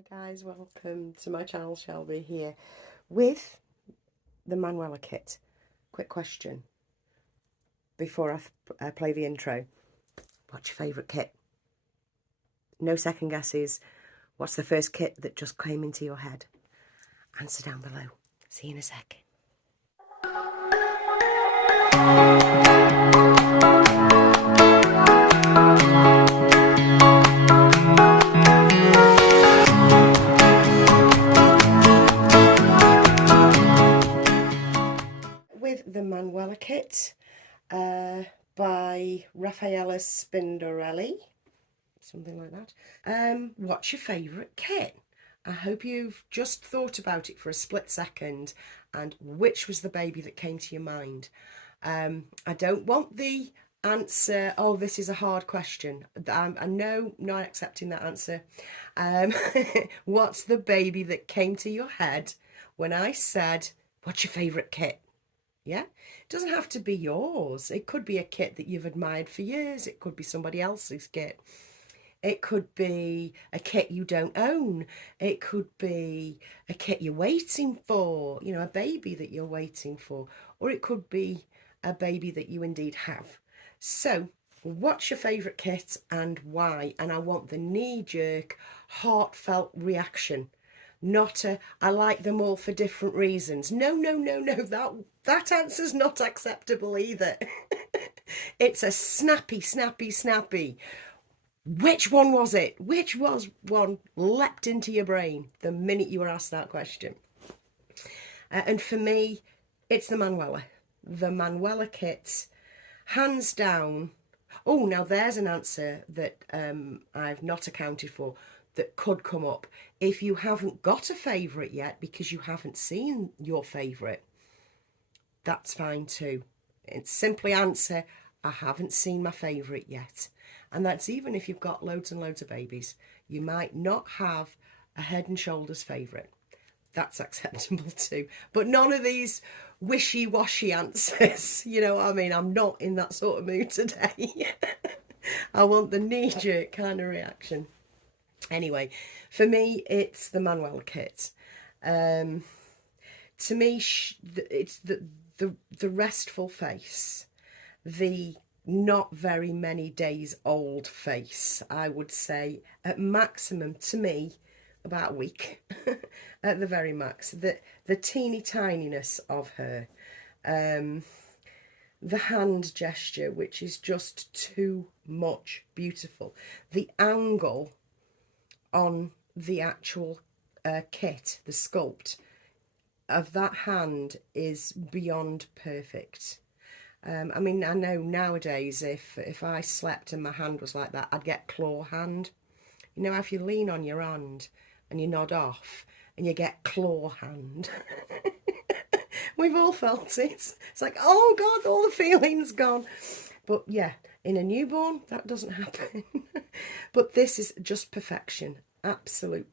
Hi guys, welcome to my channel. Shelby here with the Manuela kit. Quick question before I play the intro. What's your favourite kit? No second guesses. What's the first kit that just came into your head? Answer down below. See you in a sec. With the Manuela kit by Raffaella Spindarelli, something like that. What's your favourite kit? I hope you've just thought about it for a split second and which was the baby that came to your mind. I don't want the answer, oh, this is a hard question. I know, not accepting that answer. What's the baby that came to your head when I said, what's your favourite kit? Yeah, it doesn't have to be yours. It could be a kit that you've admired for years. It could be somebody else's kit. It could be a kit you don't own. It could be a kit you're waiting for, you know, a baby that you're waiting for. Or it could be a baby that you indeed have. So, what's your favourite kit and why? And I want the knee-jerk, heartfelt reaction. Not a, I like them all for different reasons. No, that answer's not acceptable either. It's a snappy. Which one was it? Which was one leapt into your brain the minute you were asked that question? And for me, it's the Manuela. The Manuela kit, hands down. Oh, now there's an answer that I've not accounted for that could come up. If you haven't got a favourite yet because you haven't seen your favourite, that's fine too. It's simply answer, I haven't seen my favourite yet. And that's even if you've got loads and loads of babies. You might not have a Head and Shoulders favourite. That's acceptable too. But none of these wishy-washy answers. You know what I mean? I'm not in that sort of mood today. I want the knee-jerk kind of reaction. Anyway, for me, it's the Manuela kit. To me, it's the restful face, the not very many days old face, I would say, at maximum, to me, about a week, at the very max. The teeny tininess of her, the hand gesture, which is just too much beautiful. The angle on the actual kit, the sculpt of that hand is beyond perfect. I mean, I know nowadays if I slept and my hand was like that, I'd get claw hand. You know, if you lean on your hand and you nod off and you get claw hand. We've all felt it. It's like, oh God, all the feeling's gone. But yeah, in a newborn, that doesn't happen. But this is just perfection, absolute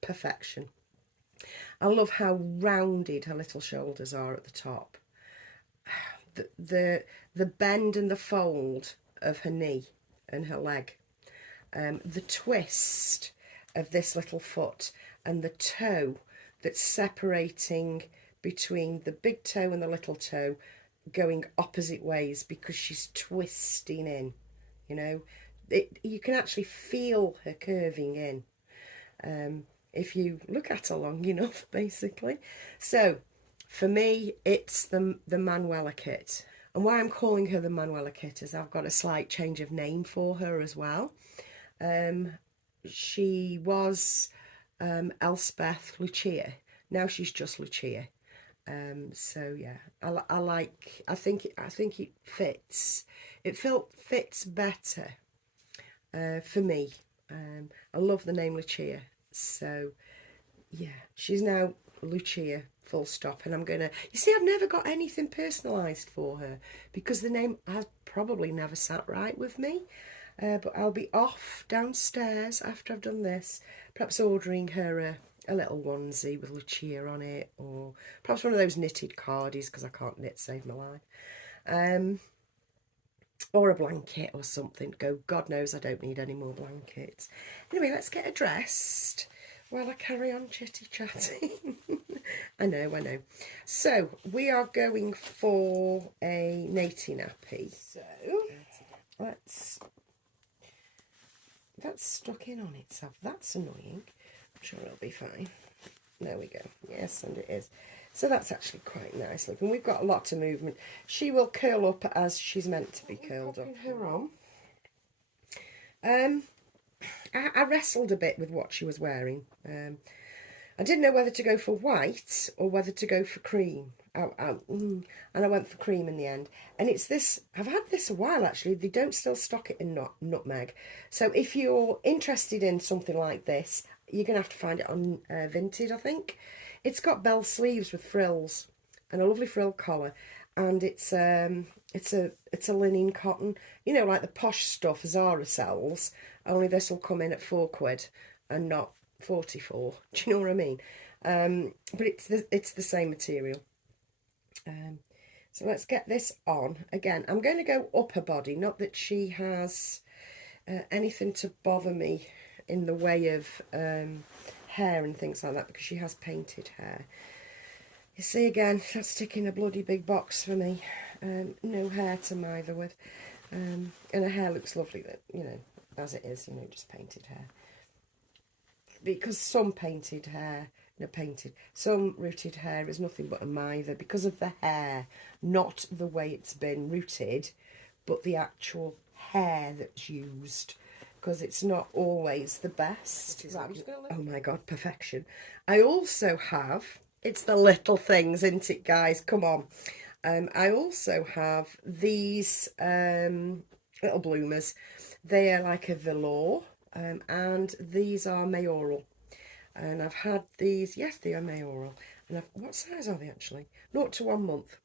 perfection. I love how rounded her little shoulders are at the top. The bend and the fold of her knee and her leg. The twist of this little foot and the toe that's separating between the big toe and the little toe, going opposite ways because she's twisting in, you know. You can actually feel her curving in if you look at her long enough, basically. So for me, it's the Manuela kit. And why I'm calling her the Manuela kit is I've got a slight change of name for her as well. She was Elspeth Lucia. Now she's just Lucia. So yeah, I think it fits. It fits better for me. I love the name Lucia. So yeah, she's now Lucia, full stop. And I'm gonna, you see, I've never got anything personalised for her because the name has probably never sat right with me. But I'll be off downstairs after I've done this, perhaps ordering her a little onesie with Lucia on it, or perhaps one of those knitted cardies because I can't knit, save my life. Or a blanket or something. God knows I don't need any more blankets. Anyway, let's get her dressed. while I carry on chitty-chatting. I know. So, we are going for a naty nappy. So, that's stuck in on itself. That's annoying. I'm sure it'll be fine. There we go. Yes, and it is. So that's actually quite nice looking. We've got lots of movement. She will curl up as she's meant to be curled up. Her on. I wrestled a bit with what she was wearing. I didn't know whether to go for white or whether to go for cream. And I went for cream in the end. And it's this, I've had this a while actually. They don't still stock it in nutmeg. So if you're interested in something like this, you're going to have to find it on Vinted, I think. It's got bell sleeves with frills and a lovely frill collar. And it's a linen cotton, you know, like the posh stuff Zara sells, only this will come in at £4 and not 44. Do you know what I mean? But it's the same material. So let's get this on. Again, I'm going to go upper body, not that she has anything to bother me in the way of hair and things like that, because she has painted hair. You see, again, that's ticking a bloody big box for me. No hair to mither with. And her hair looks lovely, that, you know, as it is, you know, just painted hair. Because some some rooted hair is nothing but a mither because of the hair, not the way it's been rooted, but the actual hair that's used, because it's not always the best. Oh my God, perfection. I also have, it's the little things, isn't it, guys? Come on. I also have these little bloomers. They are like a velour, and these are mayoral. And I've had these, yes, they are mayoral. And what size are they actually? 0 to 1 month.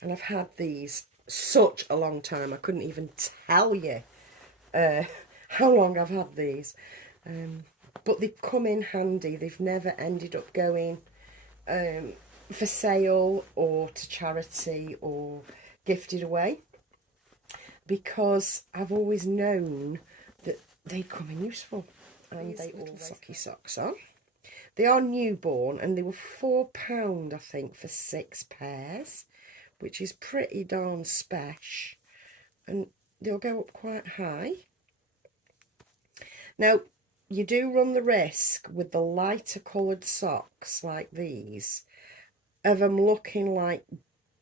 And I've had these such a long time. I couldn't even tell you how long I've had these. But they've come in handy. They've never ended up going for sale or to charity or gifted away, because I've always known that they'd come in useful. And they always socky socks on. They are newborn, and they were £4, I think, for 6 pairs, which is pretty darn spesh. And they'll go up quite high. Now, you do run the risk with the lighter coloured socks like these of them looking like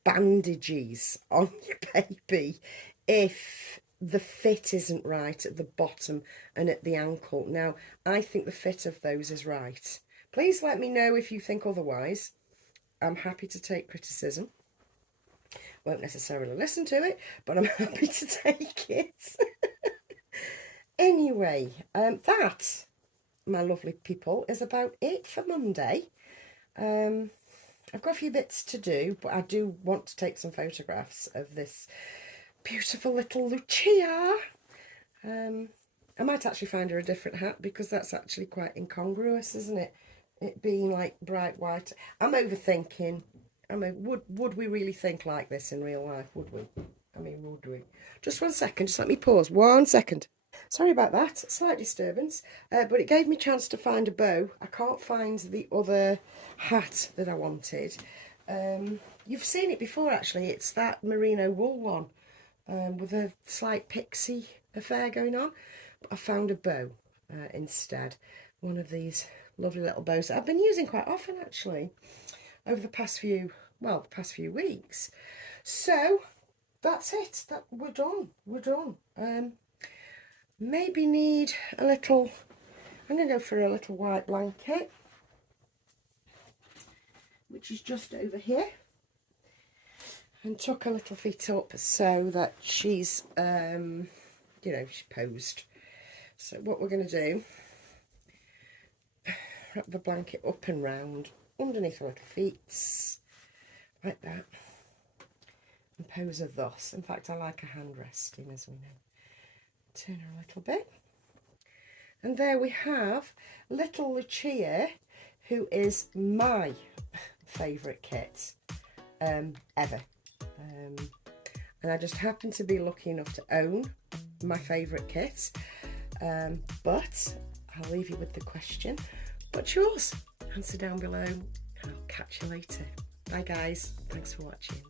bandages on your baby if the fit isn't right at the bottom and at the ankle. Now, I think the fit of those is right. Please let me know if you think otherwise. I'm happy to take criticism. Won't necessarily listen to it, but I'm happy to take it. Anyway, that, my lovely people, is about it for Monday. I've got a few bits to do, but I do want to take some photographs of this beautiful little Lucia. I might actually find her a different hat, because that's actually quite incongruous, isn't it? It being like bright white. I'm overthinking. I mean, would we really think like this in real life? Would we? I mean, would we? Just 1 second. Just let me pause. 1 second. Sorry about that. Slight disturbance. But it gave me a chance to find a bow. I can't find the other hat that I wanted. You've seen it before, actually. It's that merino wool one with a slight pixie affair going on. But I found a bow instead. One of these lovely little bows that I've been using quite often, actually, over the past few weeks. So that's it. We're done. Maybe need a little, I'm going to go for a little white blanket, which is just over here, and tuck a little feet up so that she's, you know, she's posed. So what we're going to do, wrap the blanket up and round underneath her little feet, like that, and pose her thus. In fact, I like a hand resting, as we know. Turn her a little bit, and there we have little Lucia, who is my favourite kit ever, and I just happen to be lucky enough to own my favourite kit, but I'll leave you with the question: What's yours? Answer down below and I'll catch you later. Bye guys, thanks for watching.